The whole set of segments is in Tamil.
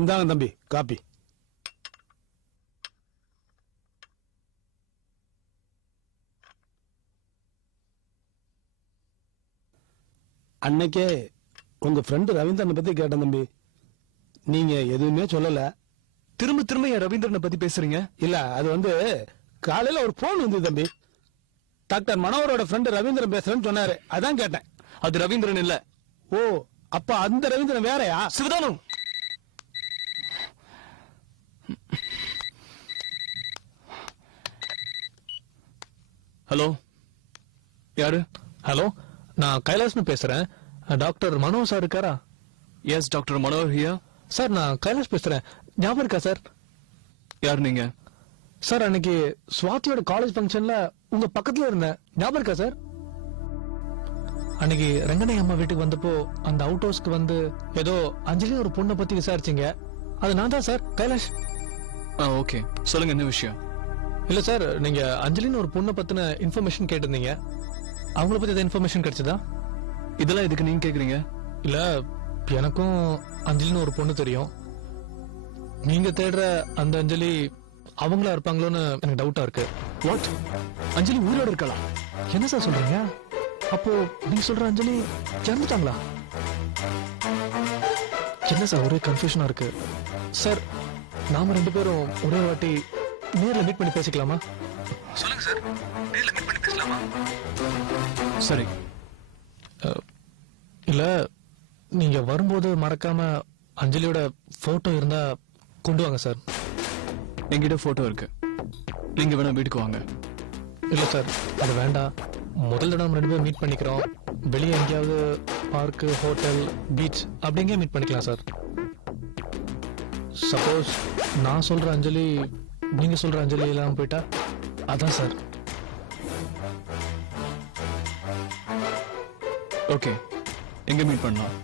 இந்தாங்க தம்பி காப்பி. அன்னைக்கே உங்க ஃப்ரெண்டு ரவீந்திரனை பத்தி கேட்டேன் தம்பி. நீங்க எதுவுமே சொல்லல. திரும்ப திரும்ப என் ரவீந்திரனை பத்தி பேசுறீங்க? இல்ல, அது வந்து காலையில ஒரு போன் வந்து தம்பி. டாக்டர் மனோகரோட ஃப்ரெண்டு ரவீந்திரன் பேசுறேன்னு சொன்னாரு, அதான் கேட்டேன். அது ரவீந்திரன் இல்ல. ஓ, அப்ப அந்த ரவீந்திரன் வேறயா? சிவதானம். ஹலோ, யாரு? ஹலோ, நான் கைலாஷ்னு பேசுறேன். டாக்டர் மனோகர் சார் இருக்காரா? Yes, doctor Manohar here. Sir, நான் கைலாஷ் பேசுறேன். ஞாபகம் இருக்கா சார்? யார் நீங்க? சார், அன்னைக்கு சுவாதியோட காலேஜ் ஃபங்க்ஷன்ல உங்க பக்கத்துல இருந்தேன். ஞாபகம் இருக்கா சார்? அன்னைக்கு ரங்கனை அம்மா வீட்டுக்கு வந்தப்போ அந்த அவுட் ஹவுஸ்க்கு வந்து ஏதோ அஞ்சலி ஒரு பொண்ணை பத்தி விசாரிச்சீங்க. அது நான் தான் சார், கைலாஷ். ஓகே, சொல்லுங்க, என்ன விஷயம்? இல்ல சார், நீங்க அஞ்சலின்னு ஒரு பொண்ணை பத்தின இன்ஃபர்மேஷன் கேட்டிருந்தீங்க. அவங்கள பத்தி ஏதாவது இன்ஃபர்மேஷன் கிடைச்சதா? இதெல்லாம் எதுக்கு நீங்க கேக்குறீங்க? இல்ல, எனக்கும் அஞ்சலின்னு ஒரு பொண்ணு தெரியும். நீங்க தேடுற அந்த அஞ்சலி அவங்களா இருப்பாங்களோன்னு எனக்கு டவுட்டா இருக்கு. வாட்? அஞ்சலி உயிரோட இருக்கலாம்? என்ன சார் சொல்றீங்க? அப்போ நீ சொல்ற அஞ்சலி இறந்துட்டாங்களா? என்ன சார் ஒரே கன்ஃபியூஷனா இருக்கு. சார், நாம ரெண்டு பேரும் ஒரே வாட்டி நேர்ல மீட் பண்ணி பேசிக்கலாமா? சொல்லுங்க சார், நேர்ல மீட் பண்ணி பேசலாமா? சரி. இல்ல, நீங்க வரும்போது மறக்காம அஞ்சலியோட போட்டோ இருந்தா கொண்டு வாங்க சார். என்கிட்ட போட்டோ இருக்கு, நீங்க வேணா வீட்டுக்கு வாங்க. இல்ல சார், அது வேண்டாம். முதல் தடவை நம்ம ரெண்டு பேரும் மீட் பண்ணிக்கிறோம். வெளியே எங்கேயாவது பார்க்கு, ஹோட்டல், பீச் அப்படி எங்கேயும் மீட் பண்ணிக்கலாம் சார். சப்போஸ் நான் சொல்ற அஞ்சலி நீங்க சொல்ற அஞ்சலி இல்லாம போயிட்டா அதான் சார். ஓகே, எங்க மீட் பண்ணலாம்?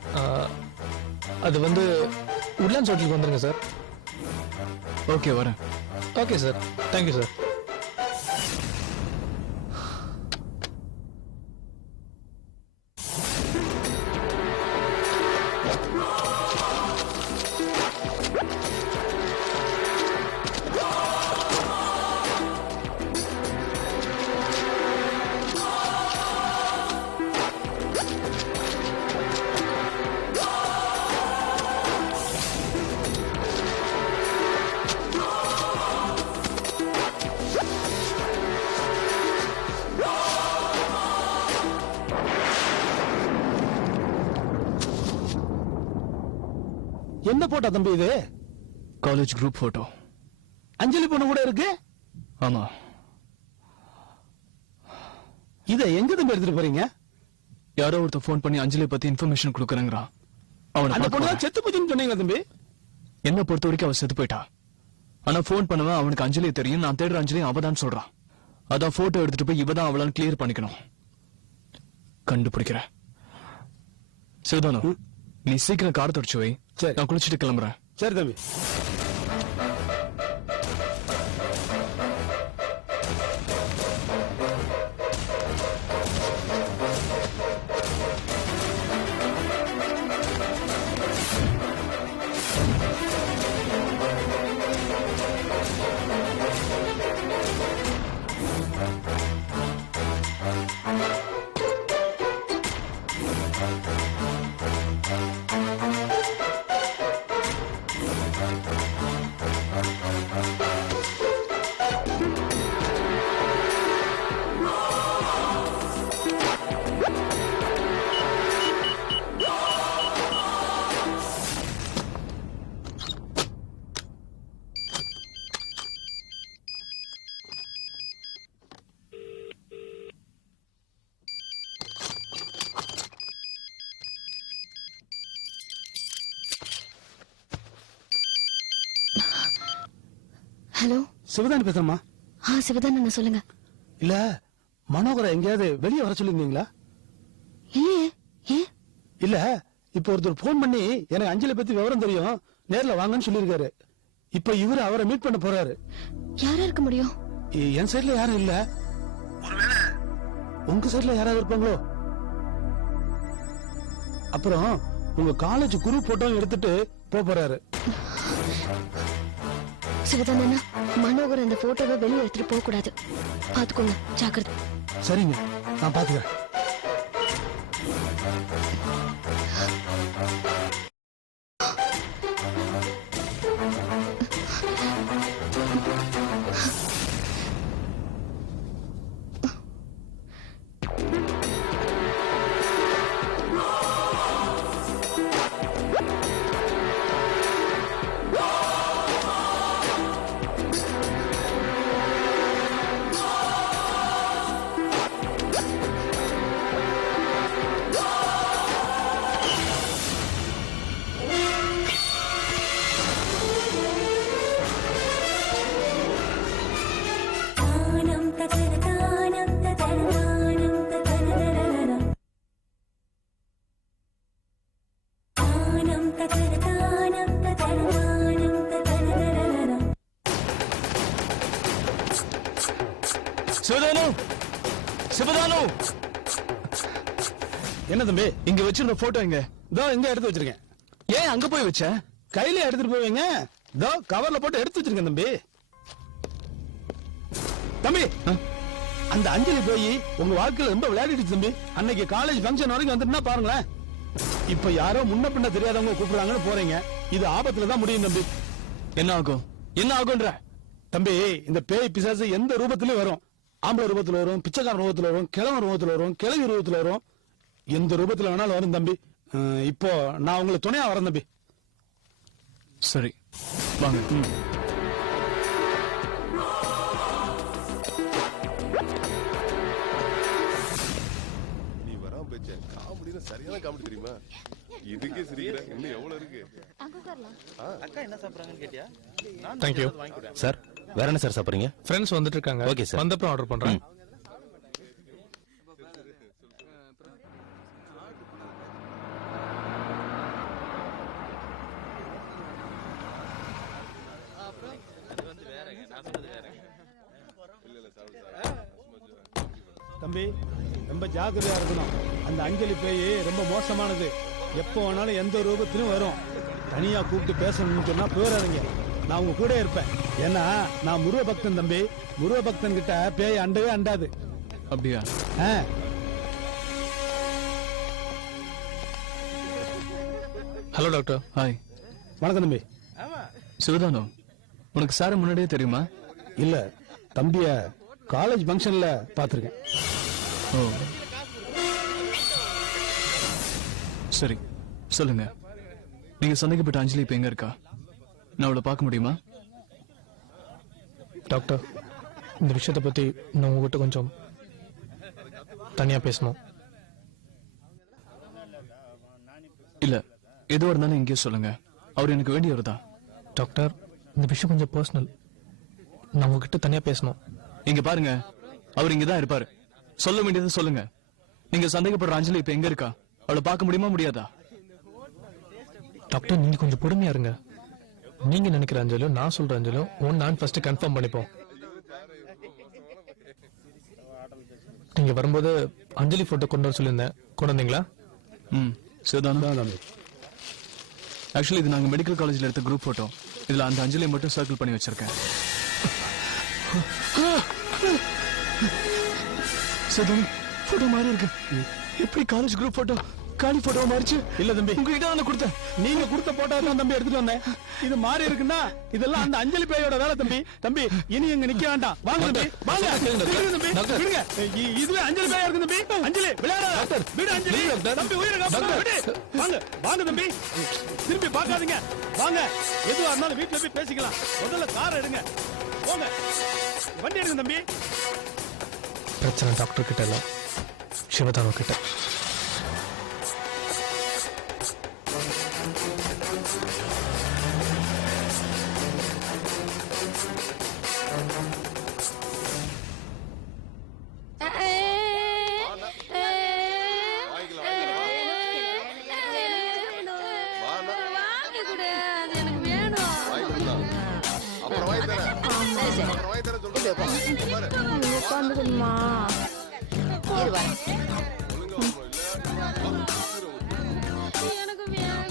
அது வந்து உட்லாண்ட்ஸ் ஹோட்டலுக்கு வந்துருங்க சார். ஓகே, வரேன். Okay sir, thank you sir. என்ன போட்டா தம்பி இது? College group photo. அஞ்சலி பொண்ணு கூட இருக்கு. ஆமா. இத எங்க தம்பி எடுத்துட்டு போறீங்க? யாரோ ஒருத்தர் போன் பண்ணி அஞ்சலி பத்தி இன்ஃபர்மேஷன் கொடுக்கறங்கறான். அந்த பொண்ணு செத்து போச்சுன்னு சொன்னீங்க தம்பி. என்ன பொறுத்த வரைக்கும் அவ செத்து போயிட்டா. ஆனா போன் பண்ணவன் அவனுக்கு அஞ்சலி தெரியும், நான் தேடுற அஞ்சலி அவதான் சொல்றான். அதான் போட்டோ எடுத்துட்டு போய் இவதான் அவளான்னு கிளியர் பண்ணிக்கணும். கண்டுபிடிக்கிறேன். சிவதானு, நீ சீக்கிரம் கார் தொடச்சு வை. சரி, நான் குளிச்சுட்டு கிளம்புறேன். சரி தம்பி. ஹலோ, சிவதானி பேசுறமா? சிவதானன் சொல்லுங்க. இல்ல, மனோகரை எங்கேயாவது வெளியே வர சொல்லிருந்தீங்களா? இல்லையே. ஏன்? இல்ல, இப்ப ஒருத்தர் போன் பண்ணி எனக்கு அஞ்சலி பத்தி விவரம் தெரியும், நேர்ல வாங்கன்னு சொல்லிருக்காரு. இப்ப இவரு அவரை மீட் பண்ண போறாரு. யாரா இருக்க முடியும்? என் சைடுல யாரும் இல்ல. ஒருவேளை உங்க சைடுல யாராவது இருப்பாங்களோ? அப்புறம் உங்க காலேஜ் குரூப் போட்டோ எடுத்துட்டு போறாரு. சிவதானண்ணா, மனோகர் அந்த போட்டோவை வெளியே எடுத்துட்டு போக கூடாது. பாத்துக்கோங்க, ஜாக்கிரதை. சரிங்க, நான் பாத்துக்கிறேன். சிவதானு, சிவதானு, என்ன தம்பி? இங்க வச்சிருந்த போட்டோ எங்க? இதோ இங்க எடுத்து வச்சிருக்கேன். ஏன் அங்க போய் வச்ச? கையில எடுத்துட்டு போவீங்க. இதோ கவர்ல போட்டு எடுத்து வச்சிருக்கேன் தம்பி. தம்பி, அந்த அஞ்சலி போய் உங்க வாழ்க்கையில ரொம்ப விளையாடிடுச்சு தம்பி. அன்னைக்கு காலேஜ் ஃபங்க்ஷன் வரைக்கும் வந்துட்டுனா பாருங்களேன். இப்ப யாரோ முன்ன பின்ன தெரியாதவங்க கூப்பிடுறாங்கன்னு போறீங்க. இது ஆபத்துல தான் முடியும் தம்பி. என்ன ஆகும்? என்ன ஆகும்ன்ற? தம்பி, இந்த பேய் பிசாசு எந்த ரூபத்திலயும் வரும். ஆம்பளை ரூபத்துல வரும், பிச்சைக்கார ரூபத்துல வரும், கிழவன் ரூபத்துல வரும், கிழவி ரூபத்துல வரும். எந்த ரூபத்துல வேணாலும் வரும் தம்பி. இப்போ நான் உங்களுக்கு துணையா வரேன் தம்பி. சரி, வாங்க. நீ வராம பேச்ச காமெடினா சரியான காமெடி தெரியுமா? இதுக்கே சிரிக்கிற, இன்னும் எவ்வளவு இருக்கு? அக்கா என்ன சாப்பிடுறாங்கன்னு கேட்டியா? தேங்க்யூ சார், வேற என்ன சார் சாப்பிடுறீங்க? ஃப்ரெண்ட்ஸ் வந்துட்டு இருக்காங்க. Okay, sir. வந்தப்பறம் ஆர்டர் பண்றேன். தம்பி, ரொம்ப ஜாக்கிரதையா இருக்கணும். அந்த அஞ்சலி பேய் ரொம்ப மோசமானது. எப்போ வேணாலும் எந்த ரூபத்திலும் வரும். தனியா கூப்பிட்டு பேசணும்னு சொன்னா போயிடாதீங்க. நான் உங்க கூட இருப்பேன். ஏன்னா நான் முருக பக்தன் தம்பி. முருக பக்தன் கிட்ட பேய் அண்டவே அண்டாது. அப்படியா? Hello doctor. ஹாய். வணக்கம் தம்பி. சிவதானு, உனக்கு சார முன்னாடியே தெரியுமா? இல்ல, தம்பிய காலேஜ் ஃபங்க்ஷன்ல பாத்திருக்கேன். ஓ, சரி, சொல்லுங்க. நீங்க சந்தேகப்பட்ட அஞ்சலி இப்ப எங்க இருக்கா? நான் அவளை பார்க்க முடியுமா? டாக்டர், இந்த விஷயத்தை பத்தி நான் உங்ககிட்ட கொஞ்சம் தனியா பேசணும். இல்ல, எதுவா இருந்தாலும் இங்கே சொல்லுங்க. அவர் எனக்கு வேண்டியவர் தான். டாக்டர், இந்த விஷயம் கொஞ்சம் பர்சனல். நான் உங்ககிட்ட தனியா பேசணும். இங்க பாருங்க, அவர் இங்கதான் இருப்பாரு. சொல்ல வேண்டியதை சொல்லுங்க. நீங்க சந்தேகப்படுற அஞ்சலி இப்ப எங்க இருக்கா? அவளை பார்க்க முடியுமா, முடியாதா? டாக்டர், நீங்க கொஞ்சம் பொறுமையா இருங்க. நீங்க நினைக்கிற அஞ்சலும் நான் சொல்ற அஞ்சலும் நான் ஃபர்ஸ்ட் கன்ஃபார்ம் பண்ணிப்போம். நீங்க வரும்போது அஞ்சலி போட்டோ கொண்டு வர சொல்லியிருந்தேன், கொண்டு வந்தீங்களா? சிவதானு, ஆக்சுவலி இது நாங்க மெடிக்கல் காலேஜ்ல எடுத்த குரூப் போட்டோ. இதுல அந்த அஞ்சலியை மட்டும் சர்க்கிள் பண்ணி வச்சிருக்கேன். சிவதானு, போட்டோ மாறி இருக்கு. எப்படி காலேஜ் குரூப் போட்டோ காலி போட்டோ மாறிச்சு? இல்ல தம்பி, உங்ககிட்ட தானே கொடுத்தேன். நீங்க கொடுத்த போட்டோ தான் தம்பி எடுத்துட்டு வந்தேன். இது மாறி இருக்குன்னா இதெல்லாம் அந்த அஞ்சலி பேயோட வேலை தம்பி. தம்பி, இனி இங்க நிக்க வேண்டாம். வாங்க தம்பி, வாங்க. விடுங்க தம்பி, விடுங்க. இதுவே அஞ்சலி பேயா இருக்கு தம்பி. அஞ்சலி விளையாட விடு. அஞ்சலி தம்பி, உயிரை காப்பாத்து. விடு. வாங்க, வாங்க தம்பி, திரும்பி பார்க்காதீங்க. வாங்க, எதுவா இருந்தாலும் வீட்டுல போய் பேசிக்கலாம். முதல்ல கார் எடுங்க, போங்க. வண்டி எடுங்க தம்பி. பிரச்சனை டாக்டர் கிட்ட இல்ல, சிவதானு கிட்ட. உட்காந்துக்கணுமா? எனக்கு வேணும்.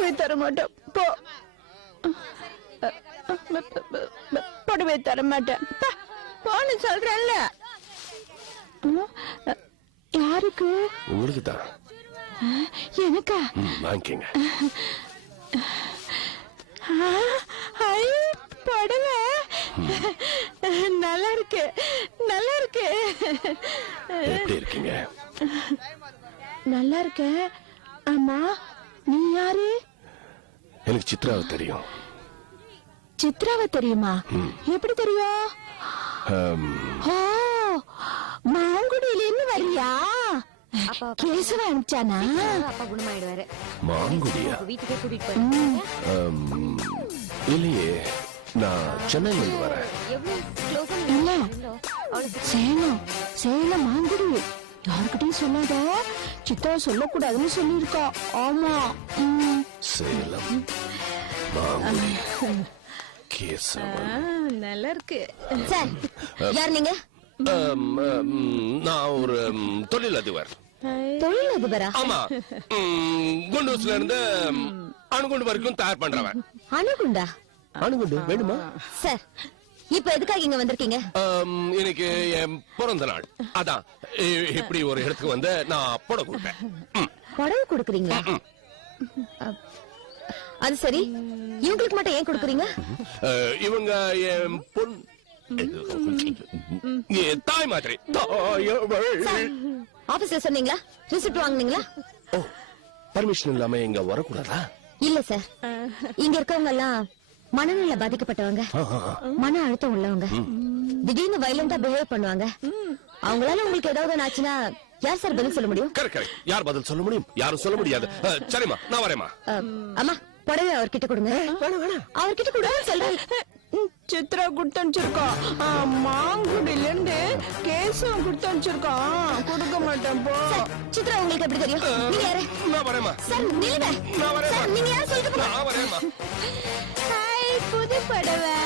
புடவை தர மாட்டேன் போ. புடவை தர மாட்டேன் போன்னு சொல்றேன்ல. யாருக்கு? உங்களுக்கு தான். எனக்கா? வாங்கிக்கங்க. புடவை நல்லா இருக்கு, நல்லா இருக்கு. எப்படி இருக்கீங்க? நல்லா இருக்க. அம்மா நீ யாரு? எனக்கு சித்ராவை தெரியும். சித்ராவை தெரியுமா? எப்படி தெரியும்? ஓ, மாங்குடியில இருந்து வரியா? கேசவ அனுப்பிச்சானா? அப்பா குணமாயிடுவாரு. மாங்குடியா? வீட்டுக்கே கூட்டிட்டு போய். இல்லையே, நான் சென்னையில இருந்து வரேன். இல்ல, சேலம் சேலம் மாங்குடி. யாருக்கிட்டையும் சொல்லாத, சித்தா சொல்லக்கூடாதுன்னு சொல்லிருக்கா. ஆமா. சேலம் மாங்குடி கேசவன். நல்லா இருக்கு. சார், யார் நீங்க? நான் ஒரு தொழிலதிபர். தொழிலதிபரா? ஆமா. குண்டூஸ்ல இருந்து அணுகுண்டு வரைக்கும் தயார் பண்றவன். அணுகுண்டா? அணுகுண்டு வேணுமா? சார், இப்ப எதுக்காக இங்க வந்திருக்கீங்க? இன்னைக்கு என் பிறந்த நாள். அதான் இப்படி ஒரு இடத்துக்கு வந்து நான் புடவை கொடுப்பேன். புடவை கொடுக்குறீங்களா? அது சரி, இவங்களுக்கு மட்டும் ஏன் கொடுக்குறீங்க? இவங்க என் பொன் தாய் மாதிரி. ஆபீஸ்ல சொன்னீங்களா? ரிசிப்ட் வாங்குனீங்களா? ஓ, பர்மிஷன் இல்லாம இங்க வரக்கூடாதா? இல்ல சார், இங்க இருக்கவங்க எல்லாம் மனநல பாதிக்கப்பட்டவங்க, மன அழுத்தம் உள்ளவங்க, திடீர்னு வயலண்டா பிஹேவ் பண்ணுவாங்க. அவங்களால உங்களுக்கு ஏதாவது ஆச்சுன்னா யார் சார் பதில் சொல்ல முடியும்? கரெக்ட். யார் பதில் சொல்ல முடியும்? யாரும் சொல்ல முடியாது. சரிம்மா, நான் வரேம்மா. அம்மா, புடவை அவர்கிட்ட கொடுங்க. அவர்கிட்ட கொடுங்க சொல்றேன். சித்ரா கொடுத்து அனுப்பிச்சிருக்கான். மாங்குடியில இருந்து கேசவம் கொடுத்து அனுப்பிச்சிருக்கான். கொடுக்க மாட்டேன் போ. சித்ரா உங்களுக்கு எப்படி தெரியும்? நீங்க யாரு? நான் வரேம்மா. சார் நீங்க? நான் வரேம்மா. சார் நீங்க யார் சொல்லிட்டு போங்க. நான் வரேம்மா. ஹாய், புது புடவை.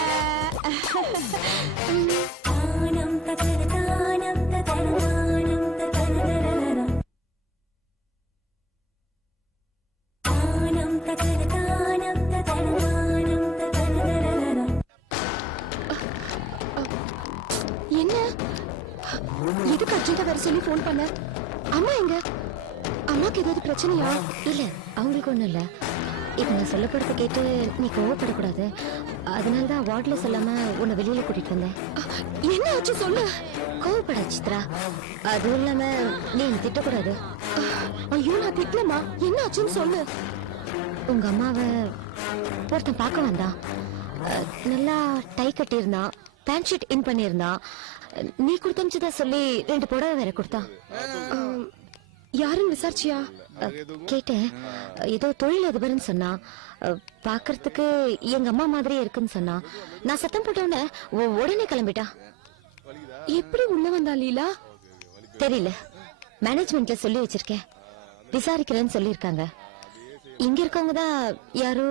என்ன எதுக்கு அர்ஜென்ட்டா வர சொல்லி போன் பண்ண? அம்மா எங்க? அம்மாக்கு ஏதாவது பிரச்சனையா? இல்ல, அவங்களுக்கு ஒண்ணும் இல்ல. இப்ப நான் சொல்ல போறத கேட்டு நீ கோவப்படக்கூடாது. அதனாலதான் வார்ட்ல சொல்லாம உன்னை வெளியில கூட்டிட்டு வந்தேன். என்ன ஆச்சு சொல்லு. கோவப்பட சித்ரா. அதுவும் இல்லாம நீ திட்டக்கூடாது. ஐயோ, நான் திட்டலமா. என்ன ஆச்சுன்னு சொல்லு. உங்க அம்மாவை ஒருத்தன் பார்க்க வந்தான். நல்லா டை கட்டி இருந்தான், பேண்ட் ஷீட் இன் பண்ணியிருந்தான். நீ கொடுத்தமிச்சதா சொல்லி 2 புடவை வேற கொடுத்தான். யாருன்னு விசாரிச்சியா? கேட்டேன். ஏதோ தொழில் அதிபர்னு சொன்னா. பாக்குறதுக்கு எங்க அம்மா மாதிரியே இருக்குன்னு சொன்னா. நான் சத்தம் போட்டவன உடனே கிளம்பிட்டா. எப்படி உள்ள வந்தா லீலா? தெரியல, மேனேஜ்மெண்ட்ல சொல்லி வச்சிருக்கேன். விசாரிக்கிறேன்னு சொல்லிருக்காங்க. இங்க இருக்கவங்க தான் யாரோ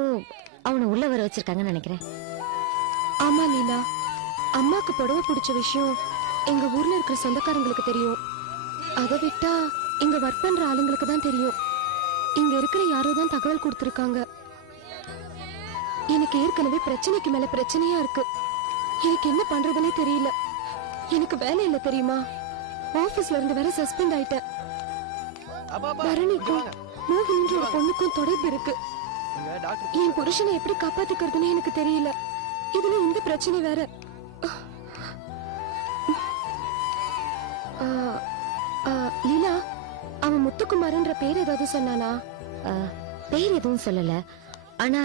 அவனை உள்ள வர வச்சிருக்காங்கன்னு நினைக்கிறேன். ஆமா லீலா, அம்மாக்கு புடவை பிடிச்ச விஷயம் எங்க ஊர்ல இருக்கிற சொந்தக்காரங்களுக்கு தெரியும். அதை விட்டா இங்க ஒர்க் பண்ற ஆளுங்களுக்கு தான் தெரியும். இங்க இருக்கிற யாரோ தான் தகவல் கொடுத்திருக்காங்க. எனக்கு ஏற்கனவே பிரச்சனைக்கு மேல பிரச்சனையா இருக்கு. எனக்கு என்ன பண்றதுன்னே தெரியல. எனக்கு வேலை இல்ல தெரியுமா? ஆபீஸ்ல இருந்து வேற சஸ்பெண்ட் ஆயிட்டேன். பரணிக்கும் மோகினின்ற ஒரு பொண்ணுக்கும் தொடர்பு இருக்கு. என் புருஷனை எப்படி காப்பாத்திக்கிறதுன்னு எனக்கு தெரியல. இதுல இந்த பிரச்சனை வேற. லீலா, அவன் முத்துக்குமார்ன்ற பேர் ஏதாவது சொன்னானா? பேர் எதுவும் சொல்லல. ஆனா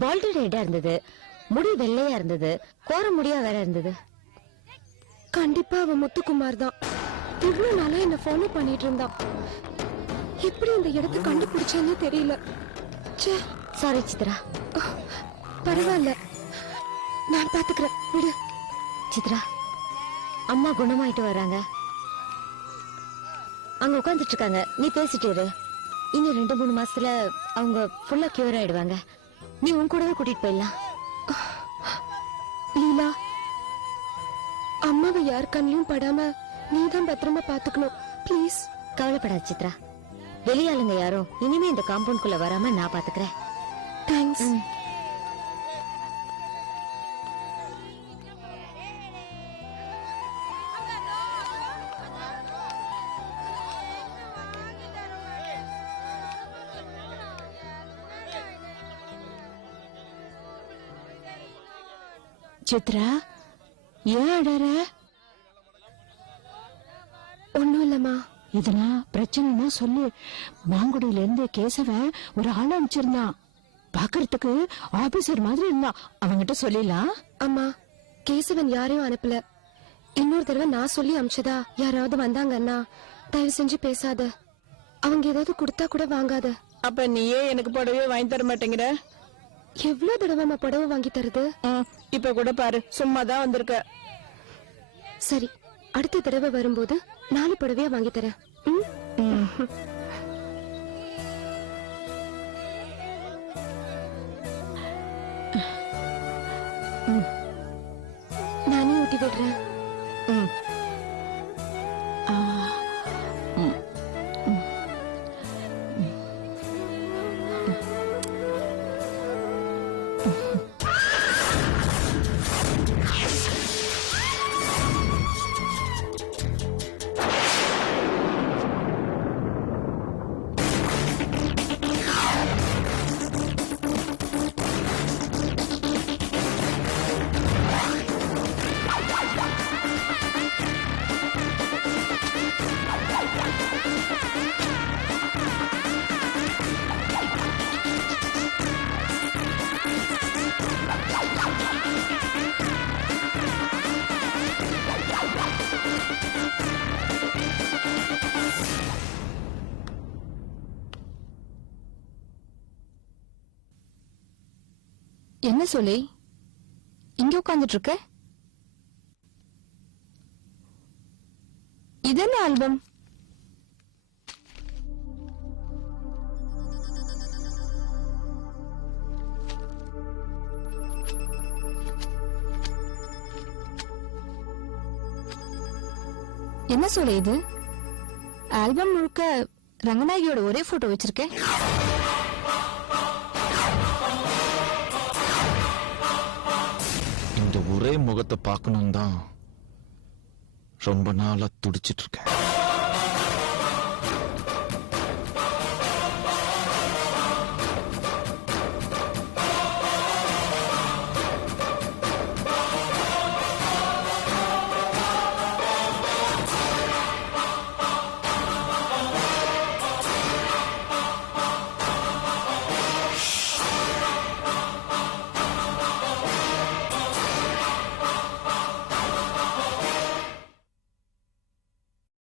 பால்டட் ஹெட்டா இருந்தது, முடி வெள்ளையா இருந்தது, கோர முடியா வேற இருந்தது. கண்டிப்பா அவன் முத்துக்குமார் தான். இவ்வளவு நாளா என்ன ஃபாலோ பண்ணிட்டு இருந்தான். எப்படி இந்த இடத்தை கண்டுபிடிச்சான்னு தெரியல. சாரி சித்ரா. பரவாயில்ல, நான் பாத்துக்கிறேன், விடு. சித்ரா, அம்மா குணமாயிட்டு வராங்க. அங்க உட்கார்ந்துட்டு இருக்காங்க, நீ பேசிட்டு இரு. இன்னும் 2-3 மாசத்துல அவங்க ஃபுல்லா கியூர் ஆயிடுவாங்க. நீ உன் கூடவே கூட்டிட்டு போயிடலாம். லீலா, அம்மாவை யார் கண்ணிலும் படாம நீதான் பத்திரமா பாத்துக்கணும், ப்ளீஸ். கவலைப்படாத சித்ரா. வெளியாளுங்க யாரும் இனிமே இந்த காம்பவுண்ட்குள்ள வராம நான் பாத்துக்கிறேன். தேங்க்ஸ். சித்ரா ஏன் அடற? ஒண்ணும் இல்லம்மா. இதனா பிரச்சனைனா சொல்லு. மாங்குடியில இருந்து கேசவன் ஒரு ஆள் அனுப்பிச்சிருந்தான். பாக்குறதுக்கு ஆபீசர் மாதிரி இருந்தான். அவங்கிட்ட சொல்லிடலாம். அம்மா, கேசவன் யாரையும் அனுப்பல. இன்னொரு தடவை நான் சொல்லி அமிச்சதா யாராவது வந்தாங்கன்னா தயவு செஞ்சு பேசாத. அவங்க ஏதாவது கொடுத்தா கூட வாங்காத. அப்ப நீயே எனக்கு புடவையே வாங்கி தர மாட்டேங்கிற? எவ்வளவு தடவை புடவை வாங்கி தருது? இப்ப கூட பாரு, சும்மாதான் வந்திருக்க. சரி, அடுத்த தடவை வரும்போது 4 புடவையா வாங்கி தரேன். நானே ஊட்டி விடுறேன். என்ன சொல்லி இங்க உட்கார்ந்துட்டு இருக்க? இதென்ன ஆல்பம்? என்ன சொல்ல இது? ஆல்பம் முழுக்க ரங்கநாயகியோட ஒரே போட்டோ வச்சிருக்கேன். இந்த ஒரே முகத்தை பார்க்கணும் தான் ரொம்ப நாளா துடிச்சிட்டு இருக்கேன்.